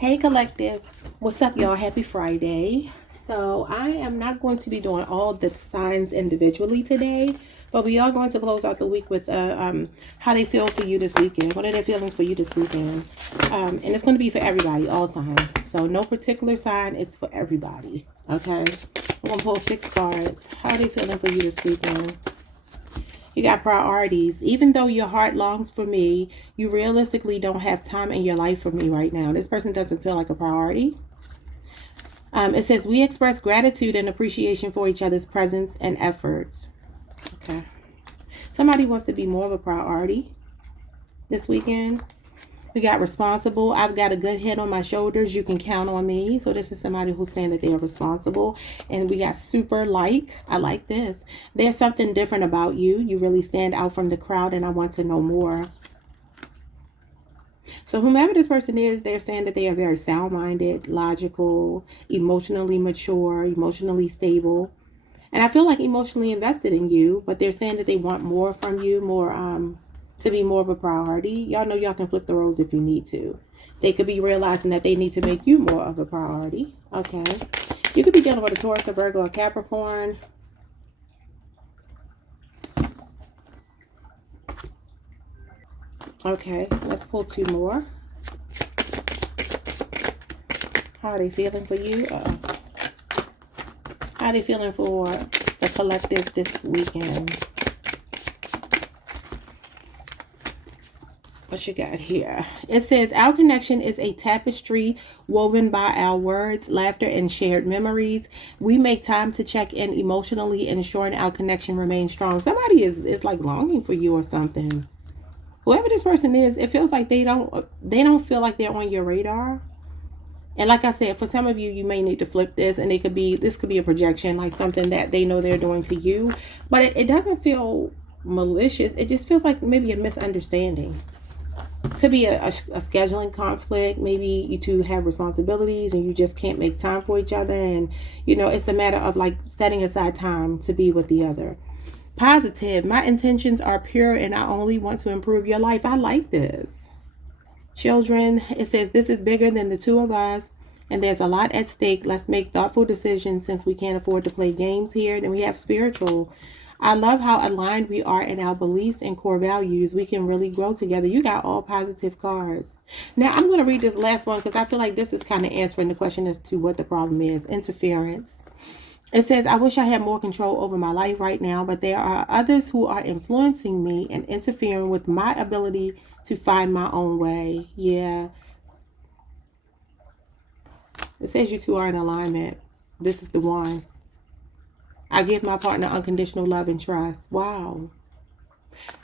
Hey collective, what's up y'all? Happy Friday. So I am not going to be doing all the signs individually today, but we are going to close out the week with how they feel for you this weekend. What are their feelings for you this weekend? And it's going to be for everybody, all signs. So no particular sign, it's for everybody. Okay, I'm going to pull 6 cards. How are they feeling for you this weekend? You got priorities. Even though your heart longs for me, you realistically don't have time in your life for me right now. This person doesn't feel like a priority. It says, we express gratitude and appreciation for each other's presence and efforts. Okay. Somebody wants to be more of a priority this weekend. We got responsible. I've got a good head on my shoulders. You can count on me. So this is somebody who's saying that they are responsible. And we got super like. I like this. There's something different about you. You really stand out from the crowd and I want to know more. So whomever this person is, they're saying that they are very sound-minded, logical, emotionally mature, emotionally stable. And I feel like emotionally invested in you. But they're saying that they want more from you, more to be more of a priority. Y'all know y'all can flip the roles if you need to. They could be realizing that they need to make you more of a priority. Okay. You could be dealing with a Taurus, a Virgo, a Capricorn. Okay, let's pull 2 more. How are they feeling for you? How are they feeling for the collective this weekend? What you got here? It says, our connection is a tapestry woven by our words, laughter, and shared memories. We make time to check in emotionally, ensuring our connection remains strong. Somebody is like longing for you or something. Whoever this person is, it feels like they don't feel like they're on your radar. And like I said, for some of you, you may need to flip this, and this could be a projection, like something that they know they're doing to you. But it doesn't feel malicious. It just feels like maybe a misunderstanding. Could be a scheduling conflict. Maybe you two have responsibilities and you just can't make time for each other. And, you know, it's a matter of like setting aside time to be with the other. Positive. My intentions are pure and I only want to improve your life. I like this. Children, it says this is bigger than the 2 of us and there's a lot at stake. Let's make thoughtful decisions since we can't afford to play games here. Then we have spiritual. I love how aligned we are in our beliefs and core values. We can really grow together. You got all positive cards. Now, I'm going to read this last one because I feel like this is kind of answering the question as to what the problem is. Interference. It says, I wish I had more control over my life right now, but there are others who are influencing me and interfering with my ability to find my own way. Yeah. It says you two are in alignment. This is the one. I give my partner unconditional love and trust. Wow.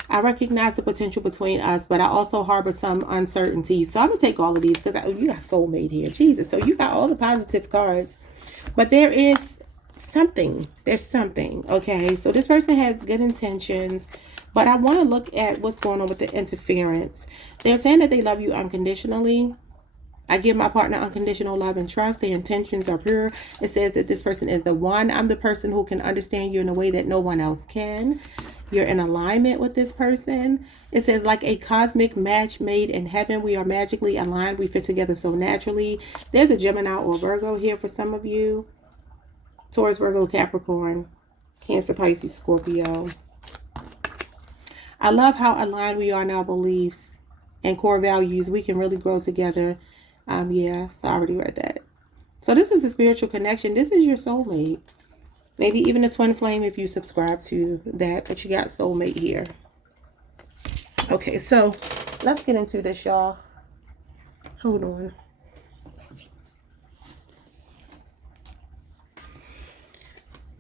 I recognize the potential between us, but I also harbor some uncertainty. So I'm going to take all of these because you got soulmate here. Jesus. So you got all the positive cards. But there is something. There's something. Okay. So this person has good intentions. But I want to look at what's going on with the interference. They're saying that they love you unconditionally. I give my partner unconditional love and trust. Their intentions are pure. It says that this person is the one. I'm the person who can understand you in a way that no one else can. You're in alignment with this person. It says like a cosmic match made in heaven. We are magically aligned. We fit together so naturally. There's a Gemini or Virgo here for some of you. Taurus, Virgo, Capricorn, Cancer, Pisces, Scorpio. I love how aligned we are in our beliefs and core values. We can really grow together. Yeah, so I already read that. So this is a spiritual connection. This is your soulmate. Maybe even a twin flame if you subscribe to that. But you got soulmate here. Okay, so let's get into this, y'all. Hold on.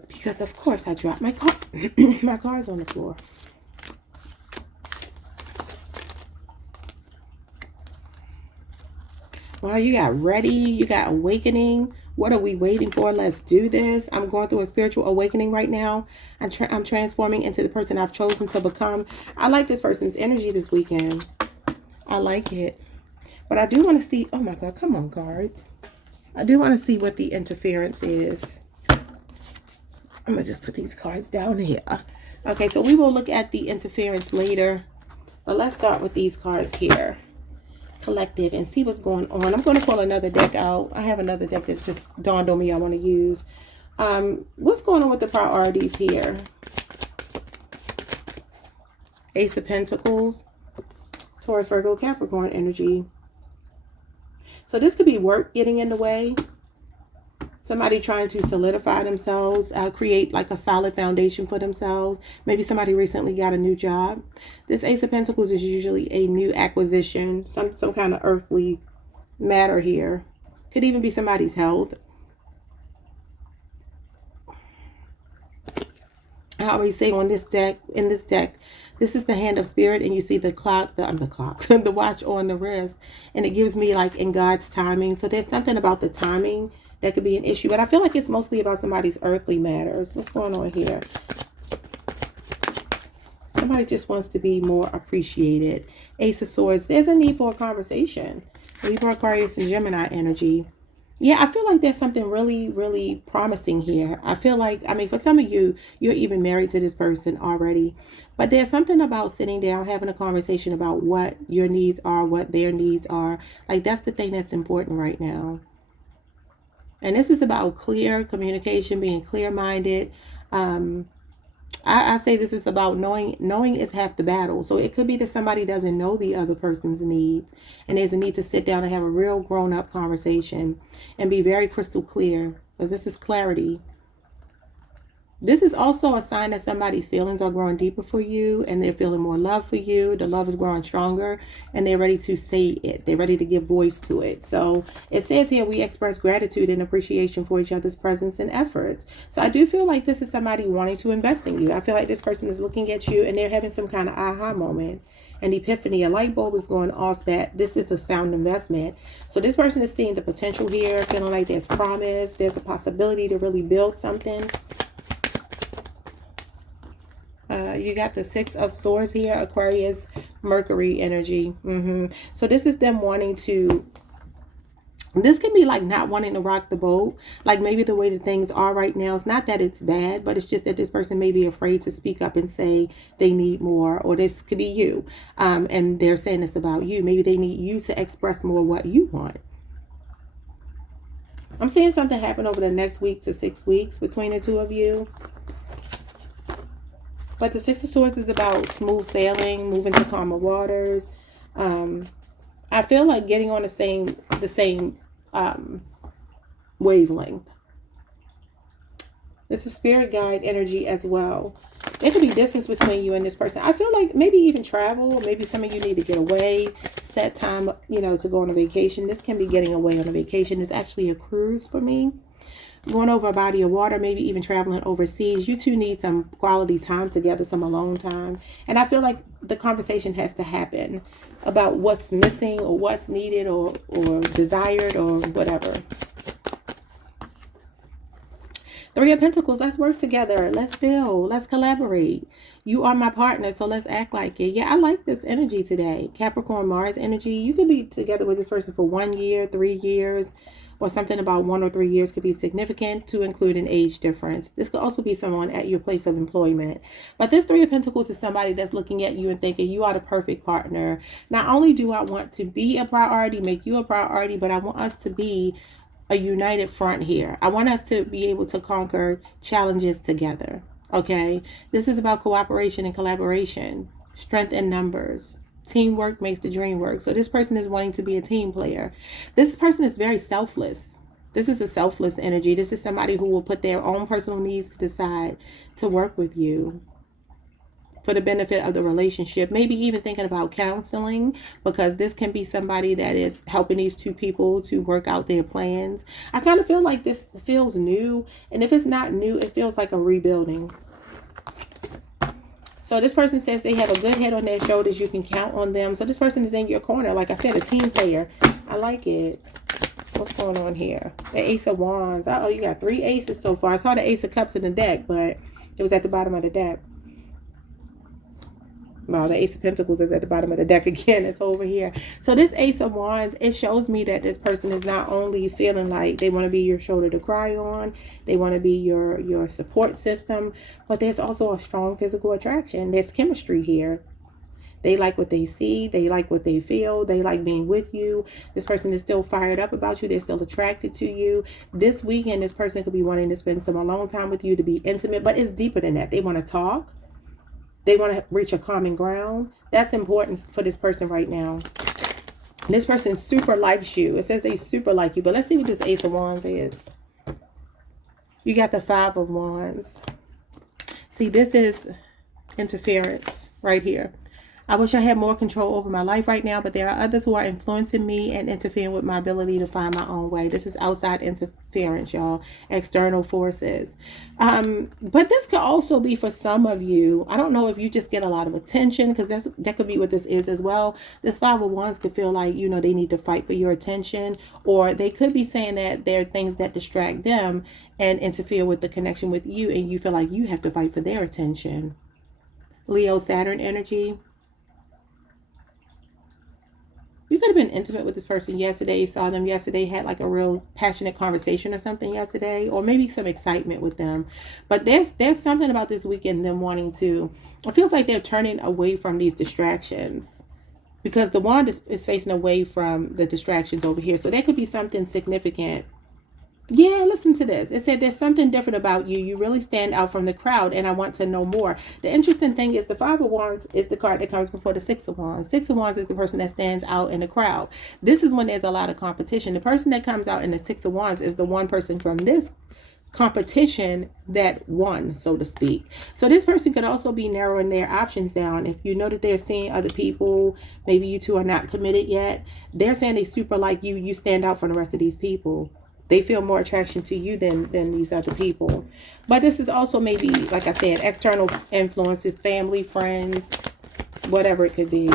Because, of course, I dropped my my cards on the floor. Well, you got ready, you got awakening. What are we waiting for? Let's do this. I'm going through a spiritual awakening right now. I'm transforming into the person I've chosen to become. I like this person's energy this weekend. I like it. But I do want to see, oh my God, come on, cards. I do want to see what the interference is. I'm going to just put these cards down here. Okay, so we will look at the interference later. But let's start with these cards here. collective and see what's going on. I'm going to pull another deck out. I have another deck that just dawned on me I want to use. What's going on with the priorities here? Ace of Pentacles, Taurus, Virgo, Capricorn energy. So this could be work getting in the way. Somebody trying to solidify themselves, create like a solid foundation for themselves. Maybe somebody recently got a new job. This Ace of Pentacles is usually a new acquisition, some kind of earthly matter here. Could even be somebody's health. I always say on this deck, this is the hand of spirit, and you see the clock, the watch on the wrist, and it gives me like in God's timing. So there's something about the timing that could be an issue, but I feel like it's mostly about somebody's earthly matters. What's going on here? Somebody just wants to be more appreciated. Ace of Swords, there's a need for a conversation. Libra, Aquarius, and Gemini energy. Yeah, I feel like there's something really, really promising here. I feel like, I mean, for some of you, you're even married to this person already. But there's something about sitting down, having a conversation about what your needs are, what their needs are. Like, that's the thing that's important right now. And this is about clear communication, being clear-minded. I say this is about knowing is half the battle. So it could be that somebody doesn't know the other person's needs, and there's a need to sit down and have a real grown-up conversation and be very crystal clear, because this is clarity. This is also a sign that somebody's feelings are growing deeper for you, and they're feeling more love for you. The love is growing stronger, and they're ready to say it. They're ready to give voice to it. So it says here, we express gratitude and appreciation for each other's presence and efforts. So I do feel like this is somebody wanting to invest in you. I feel like this person is looking at you, and they're having some kind of aha moment, an epiphany. A light bulb is going off that this is a sound investment. So this person is seeing the potential here, feeling like there's promise. There's a possibility to really build something. You got the Six of Swords here, Aquarius, Mercury energy. So this is them wanting to, this can be like not wanting to rock the boat. Like maybe the way that things are right now, it's not that it's bad, but it's just that this person may be afraid to speak up and say they need more, or this could be you. And they're saying this about you. Maybe they need you to express more what you want. I'm seeing something happen over the next week to 6 weeks between the two of you. But the Six of Swords is about smooth sailing, moving to calmer waters. I feel like getting on the same wavelength. This is spirit guide energy as well. There could be distance between you and this person. I feel like maybe even travel. Maybe some of you need to get away, set time, to go on a vacation. This can be getting away on a vacation. It's actually a cruise for me. Going over a body of water, maybe even traveling overseas. You two need some quality time together, some alone time. And I feel like the conversation has to happen about what's missing or what's needed or desired or whatever. Three of Pentacles, let's work together. Let's build. Let's collaborate. You are my partner, so let's act like it. Yeah, I like this energy today. Capricorn, Mars energy. You could be together with this person for 1 year, 3 years, or something about 1 or 3 years could be significant, to include an age difference. This could also be someone at your place of employment. But this Three of Pentacles is somebody that's looking at you and thinking you are the perfect partner. Not only do I want to be a priority, make you a priority, but I want us to be a united front here. I want us to be able to conquer challenges together. Okay? This is about cooperation and collaboration, strength in numbers. Teamwork makes the dream work. So this person is wanting to be a team player. This person is very selfless. This is a selfless energy. This is somebody who will put their own personal needs to the side to work with you for the benefit of the relationship. Maybe even thinking about counseling, because this can be somebody that is helping these two people to work out their plans. I kind of feel like this feels new. And if it's not new, it feels like a rebuilding. So this person says they have a good head on their shoulders. You can count on them. So this person is in your corner. Like I said, a team player. I like it. What's going on here? The Ace of Wands. Uh-oh, you got 3 aces so far. I saw the Ace of Cups in the deck, but it was at the bottom of the deck. Well, the Ace of Pentacles is at the bottom of the deck again. It's over here. So this Ace of Wands, it shows me that this person is not only feeling like they want to be your shoulder to cry on, they want to be your support system, but there's also a strong physical attraction. There's chemistry here. They like what they see. They like what they feel. They like being with you. This person is still fired up about you. They're still attracted to you. This weekend, this person could be wanting to spend some alone time with you, to be intimate, but it's deeper than that. They want to talk. They want to reach a common ground. That's important for this person right now. This person super likes you. It says they super like you, but let's see what this Ace of Wands is. You got the Five of Wands. See, this is interference right here. I wish I had more control over my life right now, but there are others who are influencing me and interfering with my ability to find my own way. This is outside interference, y'all. External forces. But this could also be for some of you. I don't know if you just get a lot of attention, because that could be what this is as well. This Five of Wands could feel like, you know, they need to fight for your attention, or they could be saying that there are things that distract them and interfere with the connection with you, and you feel like you have to fight for their attention. Leo, Saturn energy. You could have been intimate with this person yesterday, saw them yesterday, had like a real passionate conversation or something yesterday, or maybe some excitement with them. But there's something about this weekend, them wanting to, it feels like they're turning away from these distractions, because the wand is facing away from the distractions over here. So there could be something significant. Yeah, listen to this. It said there's something different about you. You really stand out from the crowd, and I want to know more. The interesting thing is the Five of Wands is the card that comes before the Six of Wands. Six of Wands is the person that stands out in the crowd. This is when there's a lot of competition. The person that comes out in the Six of Wands is the one person from this competition that won, so to speak. So this person could also be narrowing their options down. If you know that they're seeing other people, maybe you two are not committed yet, they're saying they super like you. You stand out from the rest of these people. They feel more attraction to you than these other people. But this is also maybe, like I said, external influences, family, friends, whatever it could be.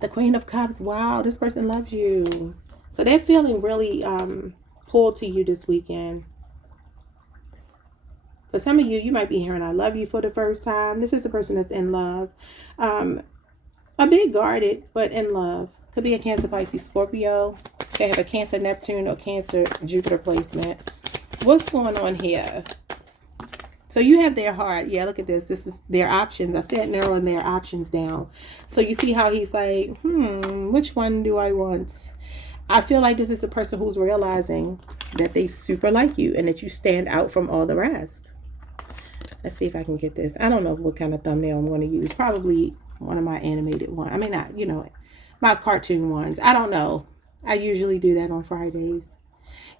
The Queen of Cups. Wow, this person loves you. So they're feeling really pulled to you this weekend. For some of you, you might be hearing I love you for the first time. This is a person that's in love. A bit guarded, but in love. Could be a Cancer, Pisces, Scorpio. They have a Cancer, Neptune, or Cancer, Jupiter placement. What's going on here? So you have their heart. Yeah, look at this. This is their options. I said narrowing their options down. So you see how he's like, which one do I want? I feel like this is a person who's realizing that they super like you and that you stand out from all the rest. Let's see if I can get this. I don't know what kind of thumbnail I'm going to use. Probably one of my animated ones. I mean, not, you know, my cartoon ones. I don't know. I usually do that on Fridays.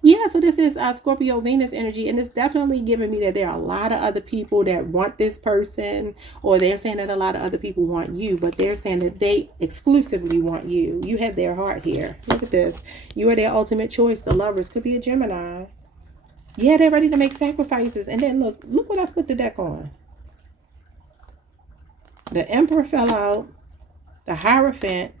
Yeah, so this is Scorpio Venus energy, and it's definitely giving me that there are a lot of other people that want this person, or they're saying that a lot of other people want you, but they're saying that they exclusively want you. You have their heart here. Look at this. You are their ultimate choice. The Lovers could be a Gemini. Yeah, they're ready to make sacrifices. And then look what I put the deck on. The Emperor fell out, the Hierophant,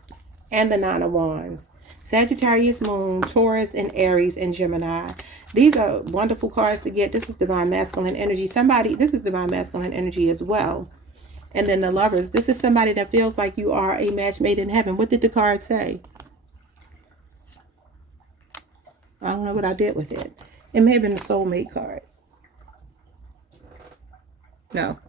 and the Nine of Wands. Sagittarius, Moon, Taurus, and Aries, and Gemini. These are wonderful cards to get. This is Divine Masculine energy. This is Divine Masculine energy as well. And then the Lovers. This is somebody that feels like you are a match made in heaven. What did the card say? I don't know what I did with it. It may have been the soulmate card. No.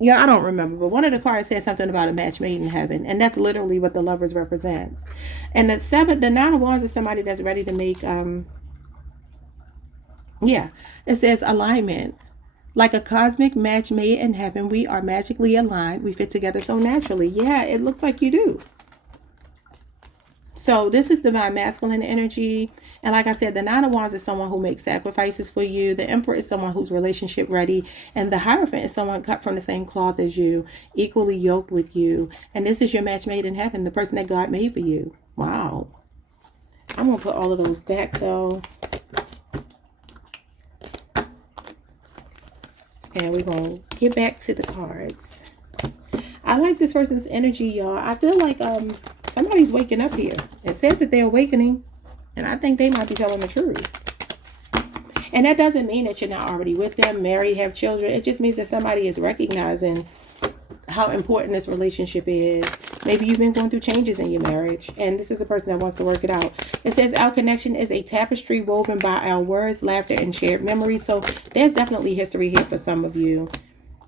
Yeah, I don't remember, but one of the cards said something about a match made in heaven, and that's literally what the Lovers represents. And the Nine of Wands is somebody that's ready to make, it says alignment. Like a cosmic match made in heaven, we are magically aligned. We fit together so naturally. Yeah, it looks like you do. So this is Divine Masculine energy. And like I said, the Nine of Wands is someone who makes sacrifices for you. The Emperor is someone who's relationship ready. And the Hierophant is someone cut from the same cloth as you, equally yoked with you. And this is your match made in heaven, the person that God made for you. Wow. I'm going to put all of those back though. And we're going to get back to the cards. I like this person's energy, y'all. I feel like somebody's waking up here. It said that they're awakening. And I think they might be telling the truth. And that doesn't mean that you're not already with them, married, have children. It just means that somebody is recognizing how important this relationship is. Maybe you've been going through changes in your marriage, and this is a person that wants to work it out. It says our connection is a tapestry woven by our words, laughter, and shared memories. So there's definitely history here for some of you.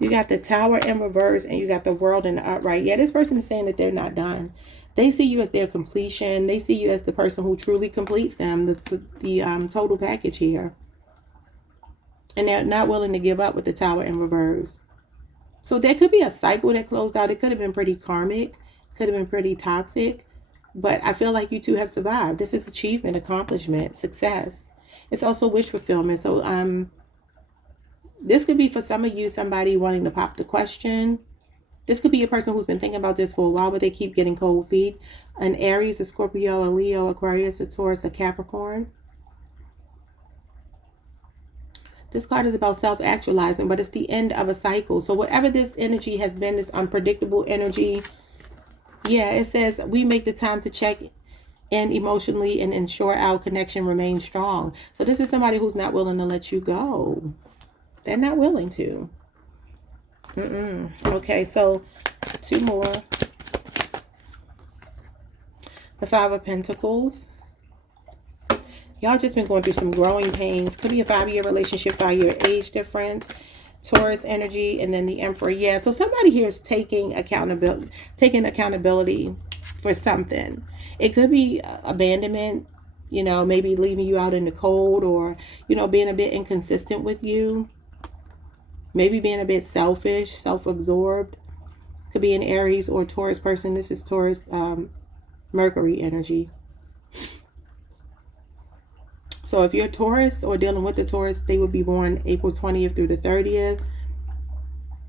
You got the Tower in reverse and you got the World in the upright. Yeah, this person is saying that they're not done. They see you as their completion. They see you as the person who truly completes them, the total package here. And they're not willing to give up with the Tower in reverse. So there could be a cycle that closed out. It could have been pretty karmic, could have been pretty toxic, but I feel like you two have survived. This is achievement, accomplishment, success. It's also wish fulfillment. So this could be for some of you somebody wanting to pop the question. This could be a person who's been thinking about this for a while, but they keep getting cold feet. An Aries, a Scorpio, a Leo, Aquarius, a Taurus, a Capricorn. This card is about self-actualizing, but it's the end of a cycle. So whatever this energy has been, this unpredictable energy, yeah, it says we make the time to check in emotionally and ensure our connection remains strong. So this is somebody who's not willing to let you go. They're not willing to. Okay, so 2 more. The 5 of Pentacles. Y'all just been going through some growing pains. Could be a 5-year relationship, 5-year age difference. Taurus energy, and then the Emperor. Yeah, so somebody here is taking accountability for something. It could be abandonment, you know, maybe leaving you out in the cold, or, you know, being a bit inconsistent with you. Maybe being a bit selfish, self-absorbed. Could be an Aries or Taurus person. This is Taurus, Mercury energy. So if you're a Taurus or dealing with the Taurus, they would be born April 20th through the 30th.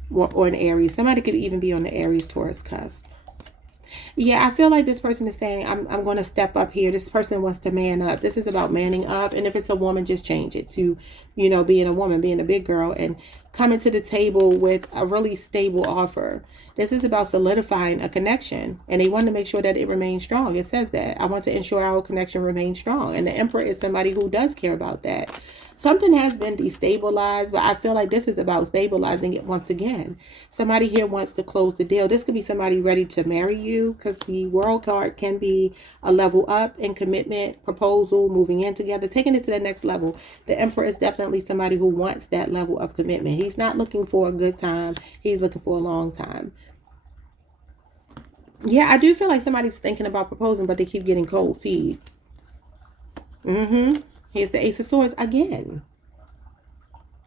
Or an Aries. Somebody could even be on the Aries-Taurus cusp. Yeah, I feel like this person is saying, I'm going to step up here. This person wants to man up. This is about manning up. And if it's a woman, just change it to, you know, being a woman, being a big girl, and coming to the table with a really stable offer. This is about solidifying a connection. And they want to make sure that it remains strong. It says that. I want to ensure our connection remains strong. And the Emperor is somebody who does care about that. Something has been destabilized, but I feel like this is about stabilizing it once again. Somebody here wants to close the deal. This could be somebody ready to marry you, because the World card can be a level up in commitment, proposal, moving in together, taking it to the next level. The Emperor is definitely somebody who wants that level of commitment. He's not looking for a good time. He's looking for a long time. Yeah, I do feel like somebody's thinking about proposing, but they keep getting cold feet. Here's the Ace of Swords again.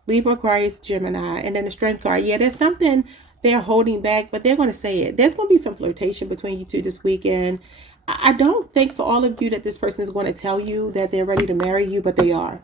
Libra, Aquarius, Gemini. And then the Strength card. Yeah, there's something they're holding back, but they're going to say it. There's going to be some flirtation between you two this weekend. I don't think for all of you that this person is going to tell you that they're ready to marry you, but they are.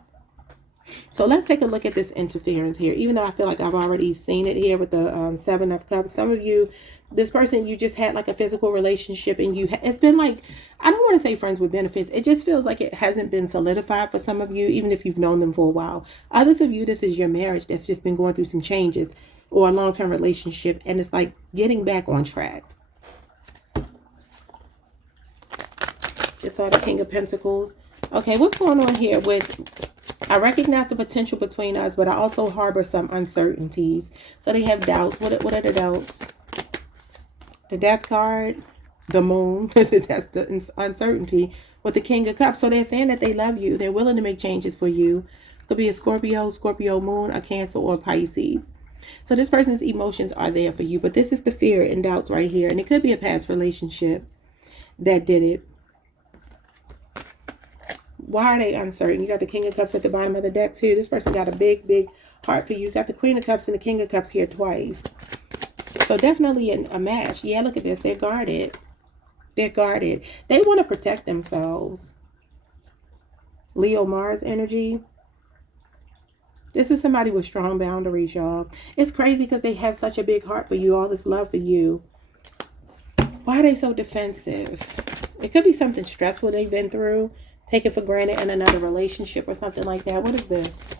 So let's take a look at this interference here. Even though I feel like I've already seen it here with the 7 of Cups. Some of you, this person, you just had like a physical relationship, and it's been like, I don't want to say friends with benefits. It just feels like it hasn't been solidified for some of you, even if you've known them for a while. Others of you, this is your marriage that's just been going through some changes, or a long-term relationship, and it's like getting back on track. It's all the King of Pentacles. Okay, what's going on here with... I recognize the potential between us, but I also harbor some uncertainties. So they have doubts. What are the doubts? The Death card, the Moon. That's the uncertainty with the King of Cups. So they're saying that they love you. They're willing to make changes for you. Could be a Scorpio, Scorpio Moon, a Cancer, or a Pisces. So this person's emotions are there for you. But this is the fear and doubts right here. And it could be a past relationship that did it. Why are they uncertain? You got the King of Cups at the bottom of the deck too. This person got a big, big heart for you. You got the Queen of Cups and the King of Cups here twice. So definitely a match. Yeah, look at this. They're guarded. They're guarded. They want to protect themselves. Leo Mars energy. This is somebody with strong boundaries, y'all. It's crazy because they have such a big heart for you. All this love for you. Why are they so defensive? It could be something stressful they've been through. Take it for granted in another relationship or something like that. What is this?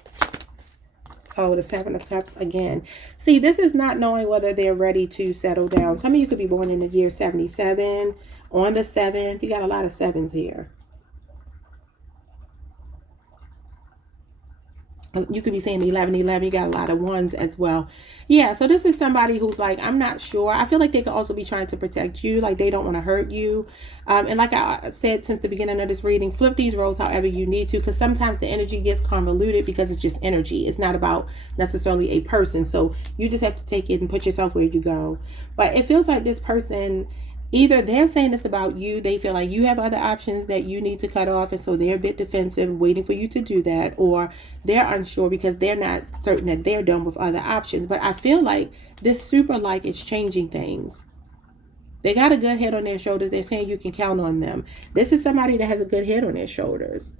Oh, the 7 of Cups again. See, this is not knowing whether they're ready to settle down. Some of you could be born in the year 77, on the 7th. You got a lot of 7s here. You could be saying 1111. You got a lot of ones as well. Yeah, so this is somebody who's like, I'm not sure. I feel like they could also be trying to protect you. Like they don't want to hurt you. And like I said since the beginning of this reading, flip these roles however you need to, because sometimes the energy gets convoluted because it's just energy. It's not about necessarily a person. So you just have to take it and put yourself where you go. But it feels like this person, either they're saying this about you, they feel like you have other options that you need to cut off, and so they're a bit defensive, waiting for you to do that, or they're unsure because they're not certain that they're done with other options. But I feel like this super like is changing things. They got a good head on their shoulders. They're saying you can count on them. This is somebody that has a good head on their shoulders.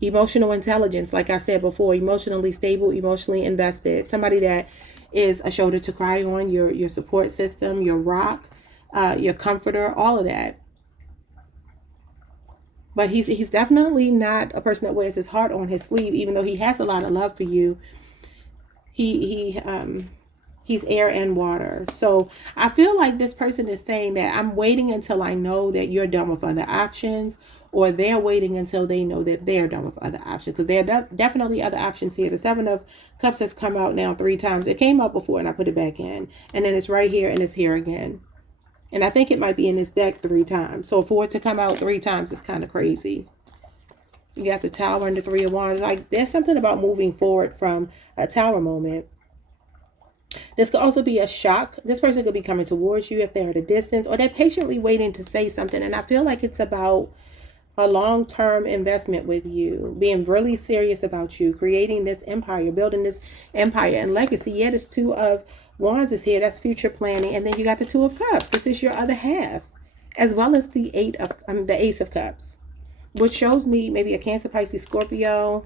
Emotional intelligence, like I said before, emotionally stable, emotionally invested. Somebody that is a shoulder to cry on, your support system, your rock, your comforter, all of that. But he's definitely not a person that wears his heart on his sleeve, even though he has a lot of love for you. He's air and water. So I feel like this person is saying that I'm waiting until I know that you're done with other options, or they're waiting until they know that they're done with other options, because there are definitely other options here. The Seven of Cups has come out now 3 times. It came out before and I put it back in, and then it's right here and it's here again. And I think it might be in this deck 3 times. So for it to come out 3 times is kind of crazy. You got the Tower and the 3 of Wands. Like there's something about moving forward from a Tower moment. This could also be a shock. This person could be coming towards you if they're at a distance, or they're patiently waiting to say something. And I feel like it's about a long-term investment with you, being really serious about you, creating this empire, building this empire and legacy. Yeah, this 2 of Wands is here. That's future planning. And then you got the 2 of Cups. This is your other half, as well as the the Ace of Cups, which shows me maybe a Cancer, Pisces, Scorpio.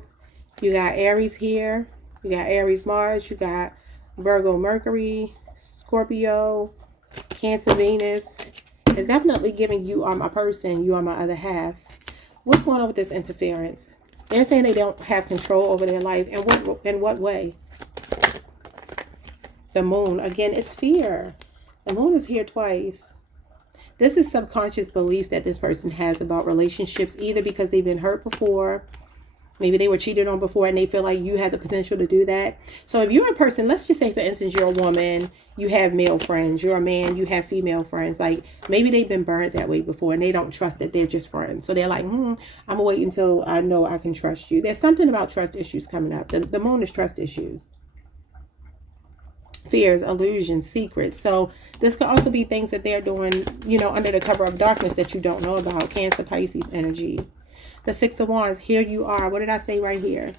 You got Aries here. You got Aries, Mars. You got Virgo, Mercury, Scorpio, Cancer, Venus. It's definitely giving you are my person. You are my other half. What's going on with this interference? They're saying they don't have control over their life. And in what way? The Moon. Again, it's fear. The Moon is here twice. This is subconscious beliefs that this person has about relationships, either because they've been hurt before. Maybe they were cheated on before and they feel like you have the potential to do that. So if you're a person, let's just say, for instance, you're a woman, you have male friends. You're a man, you have female friends. Like maybe they've been burned that way before and they don't trust that they're just friends. So they're like, I'm going to wait until I know I can trust you. There's something about trust issues coming up. The Moon is trust issues. Fears, illusions, secrets. So this could also be things that they're doing, under the cover of darkness that you don't know about. Cancer, Pisces energy. The 6 of Wands, here you are. What did I say right here?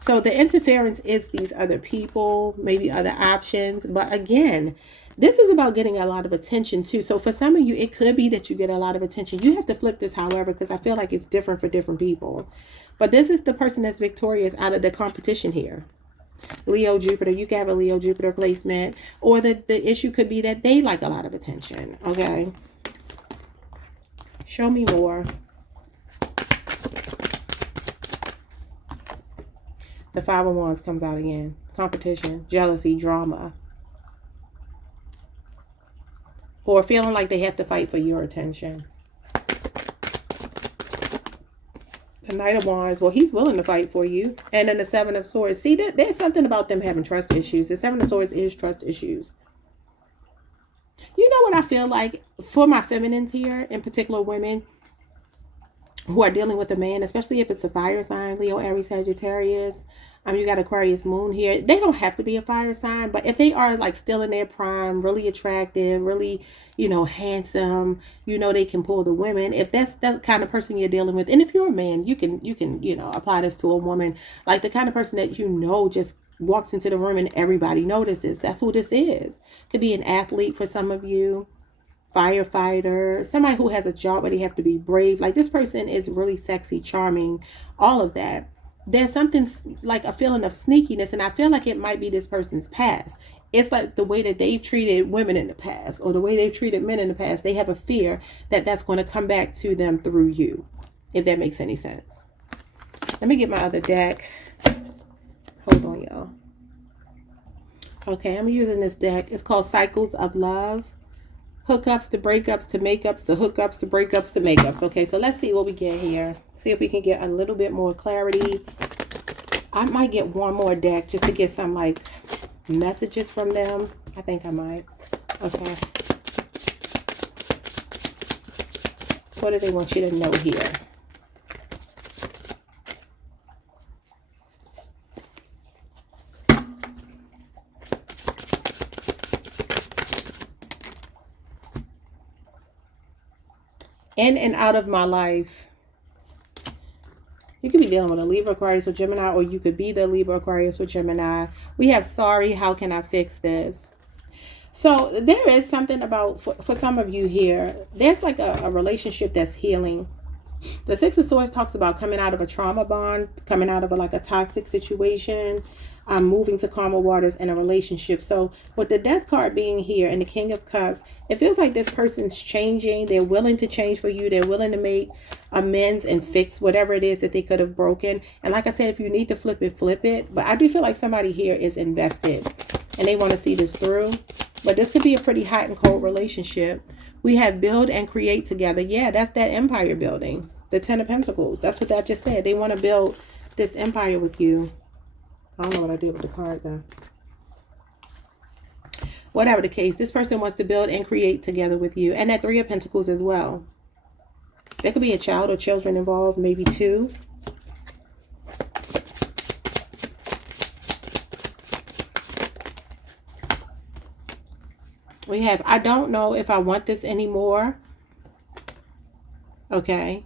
So the interference is these other people, maybe other options. But again, this is about getting a lot of attention too. So for some of you, it could be that you get a lot of attention. You have to flip this, however, because I feel like it's different for different people. But this is the person that's victorious out of the competition here. Leo, Jupiter. You can have a Leo, Jupiter placement. Or the issue could be that they like a lot of attention. Okay. Show me more. The 5 of Wands comes out again. Competition, jealousy, drama. Or feeling like they have to fight for your attention. The Knight of Wands, well, he's willing to fight for you. And then the 7 of Swords. See, there's something about them having trust issues. The 7 of Swords is trust issues. You know what I feel like for my feminines here, in particular women who are dealing with a man, especially if it's a fire sign, Leo, Aries, Sagittarius. You got Aquarius moon here. They don't have to be a fire sign, but if they are like still in their prime, really attractive, really, handsome, they can pull the women. If that's the kind of person you're dealing with, and if you're a man, you can, apply this to a woman, like the kind of person that just walks into the room and everybody notices. That's who this is. Could be an athlete for some of you. Firefighter, somebody who has a job where they have to be brave. Like this person is really sexy, charming, all of that. There's something like a feeling of sneakiness, and I feel like it might be this person's past. It's like the way that they've treated women in the past, or the way they've treated men in the past. They have a fear that that's going to come back to them through you, if that makes any sense. Let me get my other deck. Hold on, y'all. Okay, I'm using this deck. It's called Cycles of Love. Hookups to breakups to makeups to hookups to breakups to makeups. Okay, so let's see what we get here. See if we can get a little bit more clarity. I might get one more deck just to get some like messages from them. I think I might. Okay. What do they want you to know here? In and out of my life. You could be dealing with a Libra, Aquarius, or Gemini, or you could be the Libra, Aquarius, or Gemini. We have sorry, how can I fix this? So there is something about, for some of you here, there's like a relationship that's healing. The Six of Swords talks about coming out of a trauma bond, coming out of like a toxic situation, moving to calmer waters in a relationship. So with the Death card being here and the King of Cups, it feels like this person's changing. They're willing to change for you. They're willing to make amends and fix whatever it is that they could have broken. And like I said, if you need to flip it, flip it. But I do feel like somebody here is invested and they want to see this through. But this could be a pretty hot and cold relationship. We have build and create together. Yeah, that's that empire building. The Ten of Pentacles. That's what that just said. They want to build this empire with you. I don't know what I did with the card though. Whatever the case, this person wants to build and create together with you. And that Three of Pentacles as well. There could be a child or children involved, maybe two. We have, I don't know if I want this anymore. Okay.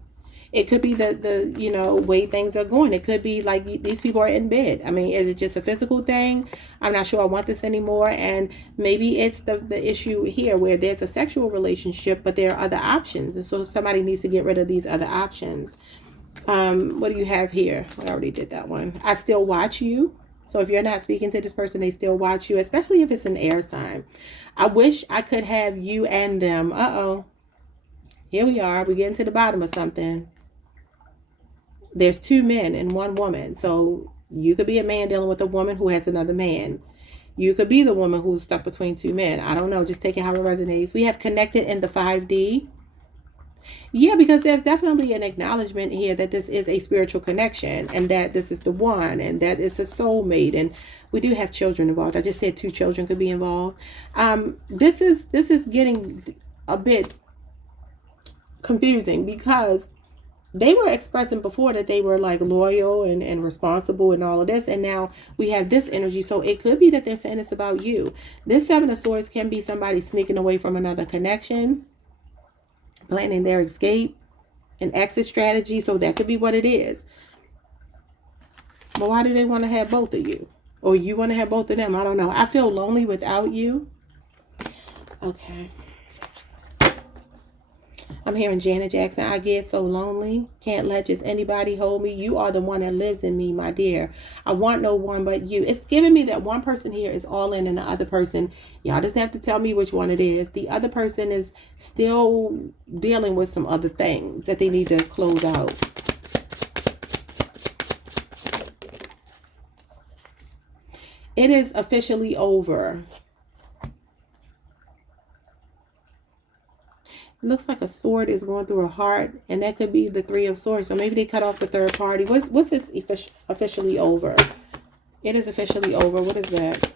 It could be the you know, way things are going. It could be like these people are in bed. I mean, is it just a physical thing? I'm not sure I want this anymore. And maybe it's the issue here where there's a sexual relationship, but there are other options. And so somebody needs to get rid of these other options. What do you have here? I already did that one. I still watch you. So if you're not speaking to this person, they still watch you, especially if it's an air sign. I wish I could have you and them. Uh-oh. Here we are. We're getting to the bottom of something. There's two men and one woman. So you could be a man dealing with a woman who has another man. You could be the woman who's stuck between two men. I don't know. Just take it how it resonates. We have connected in the 5D. Yeah, because there's definitely an acknowledgement here that this is a spiritual connection and that this is the one and that it's a soulmate. And we do have children involved. I just said two children could be involved. This is getting a bit confusing because they were expressing before that they were like loyal and responsible and all of this. And now we have this energy. So it could be that they're saying it's about you. This Seven of Swords can be somebody sneaking away from another connection, planning their escape, an exit strategy. So that could be what it is. But why do they want to have both of you? Or you want to have both of them? I don't know. I feel lonely without you. Okay. I'm hearing Janet Jackson. I get so lonely. Can't let just anybody hold me. You are the one that lives in me, my dear. I want no one but you. It's giving me that one person here is all in and the other person, y'all just have to tell me which one it is. The other person is still dealing with some other things that they need to close out. It is officially over. It looks like a sword is going through a heart, and that could be the Three of Swords. So maybe they cut off the third party. What's this officially over? It is officially over. What is that?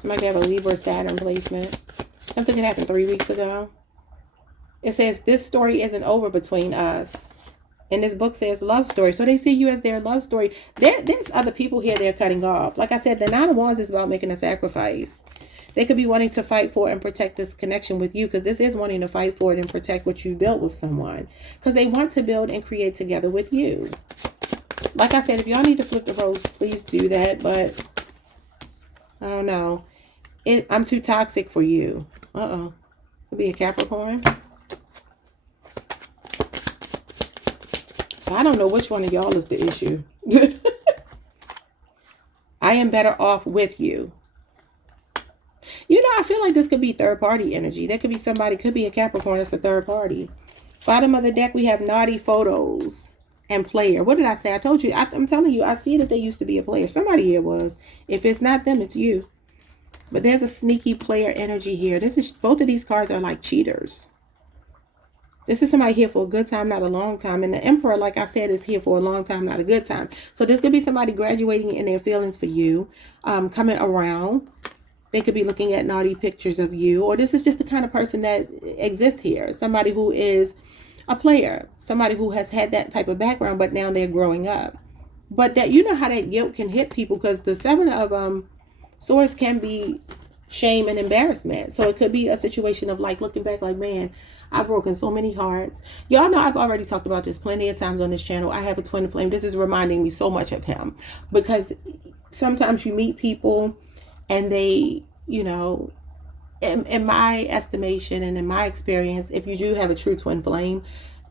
Somebody have a Libra Saturn placement. Something that happened 3 weeks ago. It says this story isn't over between us. And this book says love story. So they see you as their love story. There's other people here they're cutting off. Like I said, the Nine of Wands is about making a sacrifice. They could be wanting to fight for and protect this connection with you, because this is wanting to fight for it and protect what you built with someone, because they want to build and create together with you. Like I said, if y'all need to flip the roles, please do that. But I don't know. I'm too toxic for you. Uh-oh. Could be a Capricorn. So I don't know which one of y'all is the issue. I am better off with you. You know, I feel like this could be third party energy. That could be somebody, could be a Capricorn that's a third party. Bottom of the deck, we have naughty photos and player. What did I say? I told you, I'm telling you, I see that they used to be a player. Somebody here was. If it's not them, it's you. But there's a sneaky player energy here. Both of these cards are like cheaters. This is somebody here for a good time, not a long time. And the Emperor, like I said, is here for a long time, not a good time. So this could be somebody graduating in their feelings for you, coming around. They could be looking at naughty pictures of you. Or this is just the kind of person that exists here. Somebody who is a player. Somebody who has had that type of background, but now they're growing up. But that, you know how that guilt can hit people, because the Seven of Swords can be shame and embarrassment. So it could be a situation of like looking back like, man, I've broken so many hearts. Y'all know I've already talked about this plenty of times on this channel. I have a twin flame. This is reminding me so much of him, because sometimes you meet people and they, you know, in my estimation and in my experience, if you do have a true twin flame,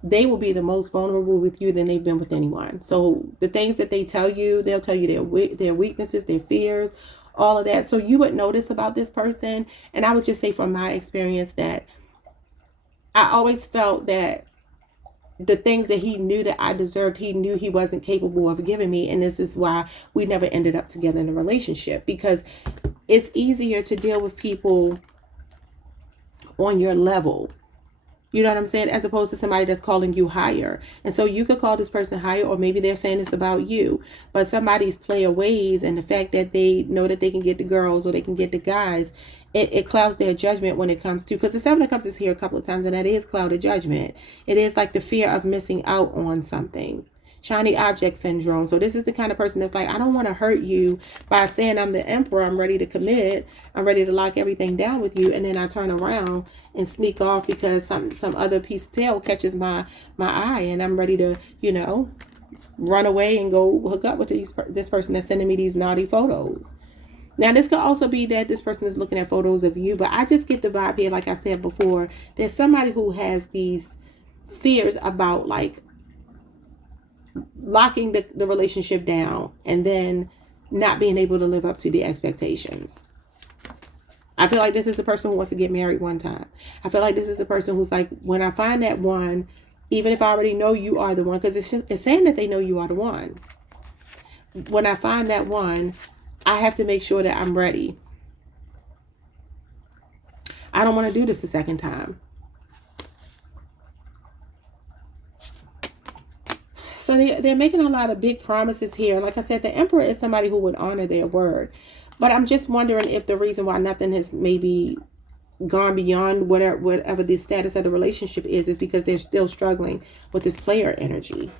they will be the most vulnerable with you than they've been with anyone. So the things that they tell you, they'll tell you their weaknesses, their fears, all of that. So you would notice about this person. And I would just say from my experience that I always felt that the things that he knew that I deserved, he knew he wasn't capable of giving me. And this is why we never ended up together in a relationship, because it's easier to deal with people on your level. You know what I'm saying? As opposed to somebody that's calling you higher. And so you could call this person higher, or maybe they're saying this about you. But somebody's player ways and the fact that they know that they can get the girls or they can get the guys, it clouds their judgment when it comes to, because the Seven of Cups is here a couple of times, and that is clouded judgment. It is like the fear of missing out on something. Shiny object syndrome. So this is the kind of person that's like, I don't want to hurt you by saying I'm the Emperor, I'm ready to commit, I'm ready to lock everything down with you, and then I turn around and sneak off because some other piece of tail catches my eye, and I'm ready to, you know, run away and go hook up with this person that's sending me these naughty photos. Now, this could also be that this person is looking at photos of you, but I just get the vibe here, like I said before, there's somebody who has these fears about like locking the relationship down and then not being able to live up to the expectations. I feel like this is a person who wants to get married one time. I feel like this is a person who's like, when I find that one, even if I already know you are the one, because it's saying that they know you are the one. When I find that one, I have to make sure that I'm ready. I don't want to do this the second time. So they're making a lot of big promises here. Like I said, the Emperor is somebody who would honor their word. But I'm just wondering if the reason why nothing has maybe gone beyond whatever the status of the relationship is because they're still struggling with this player energy.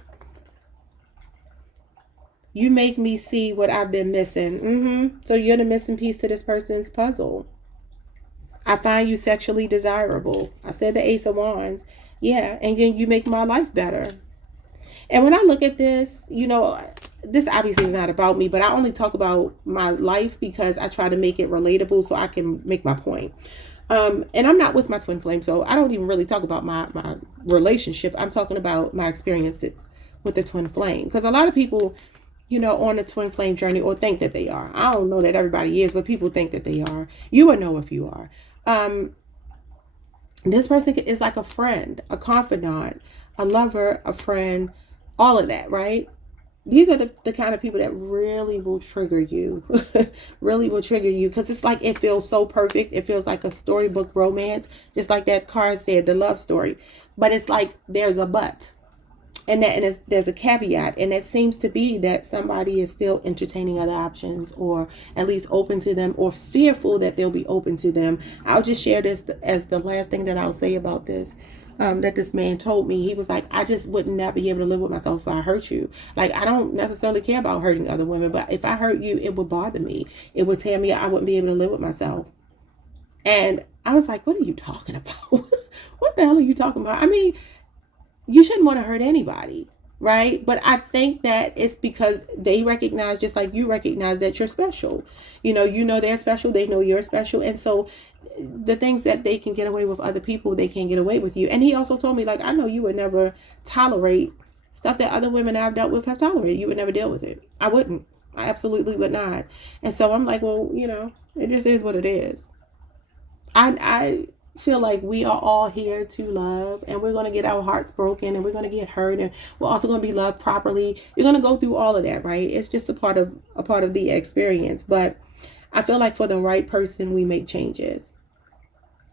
You make me see what I've been missing. So you're the missing piece to this person's puzzle. I find you sexually desirable. I said the Ace of Wands. Yeah, and then you make my life better. And when I look at this, you know, this obviously is not about me, but I only talk about my life because I try to make it relatable so I can make my point. And I'm not with my twin flame, so I don't even really talk about my relationship. I'm talking about my experiences with the twin flame. Because a lot of people, you know, on the twin flame journey or think that they are. I don't know that everybody is, but people think that they are. You would know if you are. This person is like a friend, a confidant, a lover, a friend, all of that, right? These are the kind of people that really will trigger you, really will trigger you, because it's like it feels so perfect. It feels like a storybook romance, just like that card said, the love story. But it's like there's a but, and there's a caveat, and it seems to be that somebody is still entertaining other options, or at least open to them, or fearful that they'll be open to them. I'll just share this as the last thing that I'll say about this. That this man told me. He was like, I just would not be able to live with myself if I hurt you. Like, I don't necessarily care about hurting other women, but if I hurt you, it would bother me. It would tear me. I wouldn't be able to live with myself. And I was like, what are you talking about? What the hell are you talking about? I mean, you shouldn't want to hurt anybody, right? But I think that it's because they recognize, just like you recognize, that you're special. You know they're special. They know you're special. And so the things that they can get away with other people, they can't get away with you. And he also told me, like, I know you would never tolerate stuff that other women I've dealt with have tolerated. You would never deal with it. I wouldn't. I absolutely would not. And so I'm like, well, you know, it just is what it is. I feel like we are all here to love, and we're going to get our hearts broken, and we're going to get hurt, and we're also going to be loved properly. You're going to go through all of that, right? It's just a part of the experience. But I feel like for the right person, we make changes.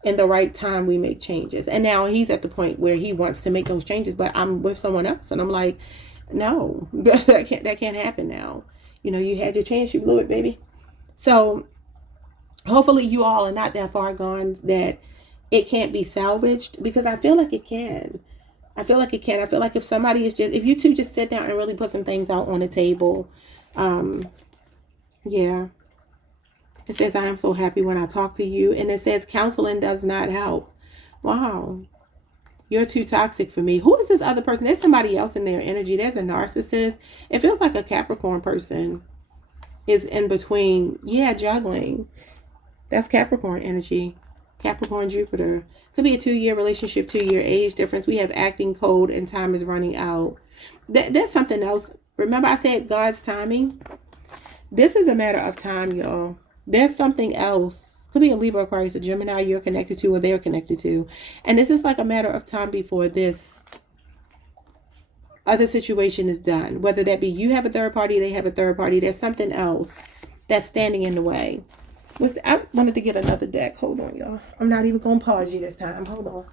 in the right time we make changes. And now he's at the point where he wants to make those changes, but I'm with someone else and I'm like, no, that can't happen now. You know, you had your chance, you blew it, baby. So hopefully you all are not that far gone that it can't be salvaged, because I feel like it can. I feel like it can. I feel like if somebody is just, if you two just sit down and really put some things out on the table, yeah. It says, I am so happy when I talk to you. And it says, counseling does not help. Wow. You're too toxic for me. Who is this other person? There's somebody else in their energy. There's a narcissist. It feels like a Capricorn person is in between. Yeah, juggling. That's Capricorn energy. Capricorn, Jupiter. Could be a 2-year relationship, 2-year age difference. We have acting code and time is running out. There's something else. Remember I said God's timing? This is a matter of time, y'all. There's something else. Could be a Libra, Aquarius, a Gemini you're connected to or they're connected to. And this is like a matter of time before this other situation is done. Whether that be you have a third party, they have a third party. There's something else that's standing in the way. I wanted to get another deck. Hold on, y'all. I'm not even going to pause you this time. Hold on.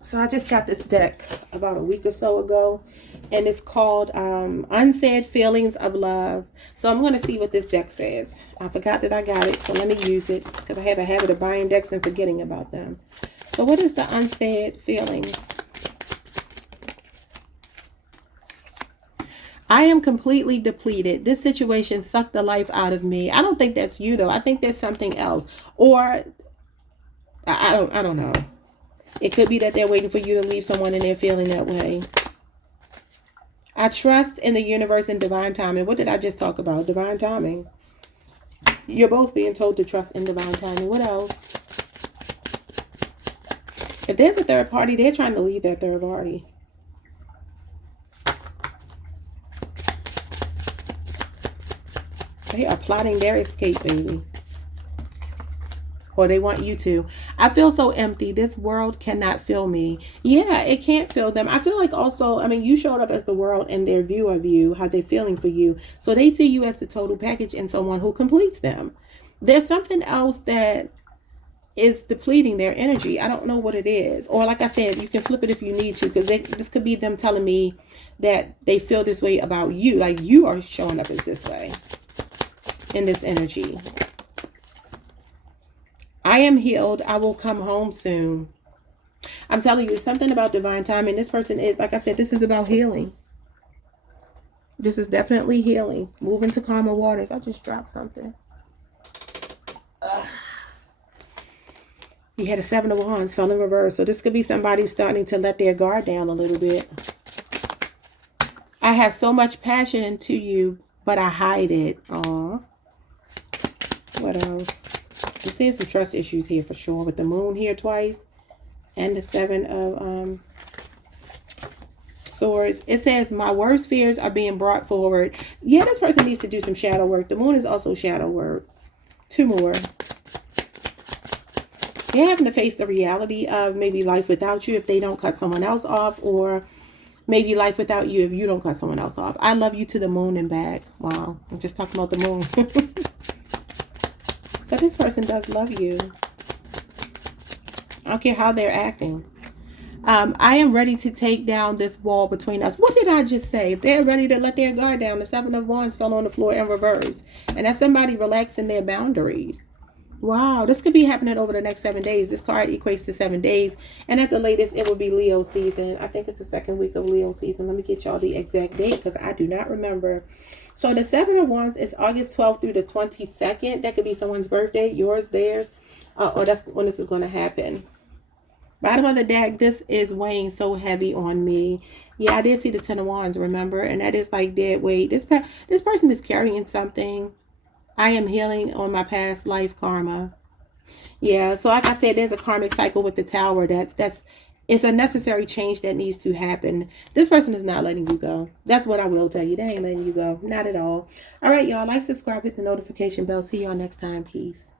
So I just got this deck about a week or so ago, and it's called Unsaid Feelings of Love. So I'm going to see what this deck says. I forgot that I got it, so let me use it because I have a habit of buying decks and forgetting about them. So what is the unsaid feelings? I am completely depleted. This situation sucked the life out of me. I don't think that's you, though. I think there's something else. Or I don't know. It could be that they're waiting for you to leave someone and they're feeling that way. I trust in the universe and divine timing. What did I just talk about? Divine timing. You're both being told to trust in divine timing. What else? If there's a third party, they're trying to leave that third party. They are plotting their escape, baby. Or they want you to. I feel so empty. This world cannot fill me. Yeah, it can't fill them. I feel like also, I mean, you showed up as the world in their view of you, how they're feeling for you. So they see you as the total package and someone who completes them. There's something else that is depleting their energy. I don't know what it is. Or like I said, you can flip it if you need to, because this could be them telling me that they feel this way about you. Like you are showing up as this way in this energy. I am healed. I will come home soon. I'm telling you, something about divine timing. This person is, like I said, this is about healing. This is definitely healing. Moving to calmer waters. I just dropped something. You had a 7 of Wands, fell in reverse. So this could be somebody starting to let their guard down a little bit. I have so much passion to you, but I hide it. Aw. What else? I'm seeing some trust issues here for sure, with the moon here twice and the 7 of swords. It says my worst fears are being brought forward. Yeah, this person needs to do some shadow work. The moon is also shadow work. 2 more. They're having to face the reality of maybe life without you if they don't cut someone else off, or maybe life without you if you don't cut someone else off. I love you to the moon and back. Wow, I'm just talking about the moon. So this person does love you. I don't care how they're acting. I am ready to take down this wall between us. What did I just say? They're ready to let their guard down. The 7 of Wands fell on the floor in reverse. And that's somebody relaxing their boundaries. Wow, this could be happening over the next 7 days. This card equates to 7 days. And at the latest, it will be Leo season. I think it's the 2nd week of Leo season. Let me get y'all the exact date because I do not remember. So the 7 of Wands is August 12th through the 22nd. That could be someone's birthday, yours, theirs. Or that's when this is going to happen. Bottom of the deck, this is weighing so heavy on me. Yeah, I did see the 10 of Wands, remember? And that is like dead weight. This person is carrying something. I am healing on my past life karma. Yeah, so like I said, there's a karmic cycle with the Tower. It's a necessary change that needs to happen. This person is not letting you go. That's what I will tell you. They ain't letting you go. Not at all. All right, y'all. Like, subscribe, hit the notification bell. See y'all next time. Peace.